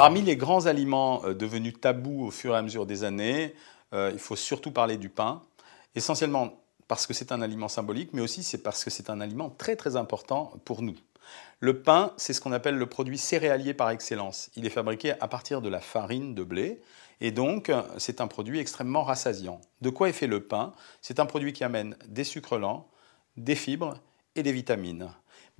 Parmi les grands aliments devenus tabous au fur et à mesure des années, il faut surtout parler du pain, essentiellement parce que c'est un aliment symbolique, mais aussi c'est parce que c'est un aliment très très important pour nous. Le pain, c'est ce qu'on appelle le produit céréalier par excellence. Il est fabriqué à partir de la farine de blé et donc c'est un produit extrêmement rassasiant. De quoi est fait le pain? C'est un produit qui amène des sucres lents, des fibres et des vitamines.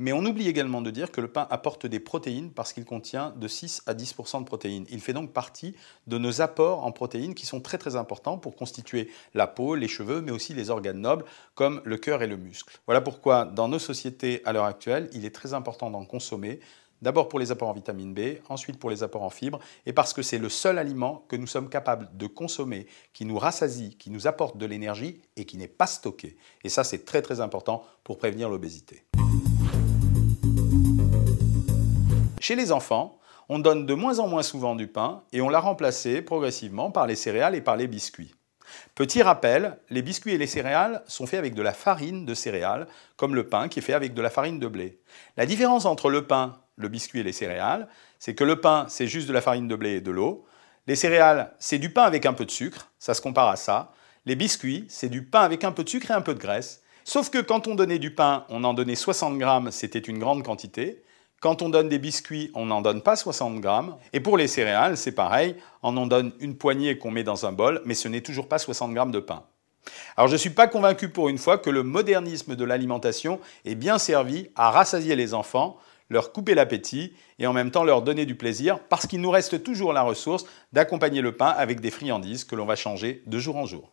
Mais on oublie également de dire que le pain apporte des protéines parce qu'il contient de 6 à 10 de protéines. Il fait donc partie de nos apports en protéines qui sont très très importants pour constituer la peau, les cheveux, mais aussi les organes nobles comme le cœur et le muscle. Voilà pourquoi dans nos sociétés à l'heure actuelle, il est très important d'en consommer. D'abord pour les apports en vitamine B, ensuite pour les apports en fibres, et parce que c'est le seul aliment que nous sommes capables de consommer, qui nous rassasie, qui nous apporte de l'énergie et qui n'est pas stocké. Et ça, c'est très très important pour prévenir l'obésité. Chez les enfants, on donne de moins en moins souvent du pain et on l'a remplacé progressivement par les céréales et par les biscuits. Petit rappel, les biscuits et les céréales sont faits avec de la farine de céréales, comme le pain qui est fait avec de la farine de blé. La différence entre le pain, le biscuit et les céréales, c'est que le pain, c'est juste de la farine de blé et de l'eau. Les céréales, c'est du pain avec un peu de sucre, ça se compare à ça. Les biscuits, c'est du pain avec un peu de sucre et un peu de graisse. Sauf que quand on donnait du pain, on en donnait 60 grammes, c'était une grande quantité. Quand on donne des biscuits, on n'en donne pas 60 grammes. Et pour les céréales, c'est pareil, on en donne une poignée qu'on met dans un bol, mais ce n'est toujours pas 60 grammes de pain. Alors je ne suis pas convaincu pour une fois que le modernisme de l'alimentation ait bien servi à rassasier les enfants, leur couper l'appétit et en même temps leur donner du plaisir, parce qu'il nous reste toujours la ressource d'accompagner le pain avec des friandises que l'on va changer de jour en jour.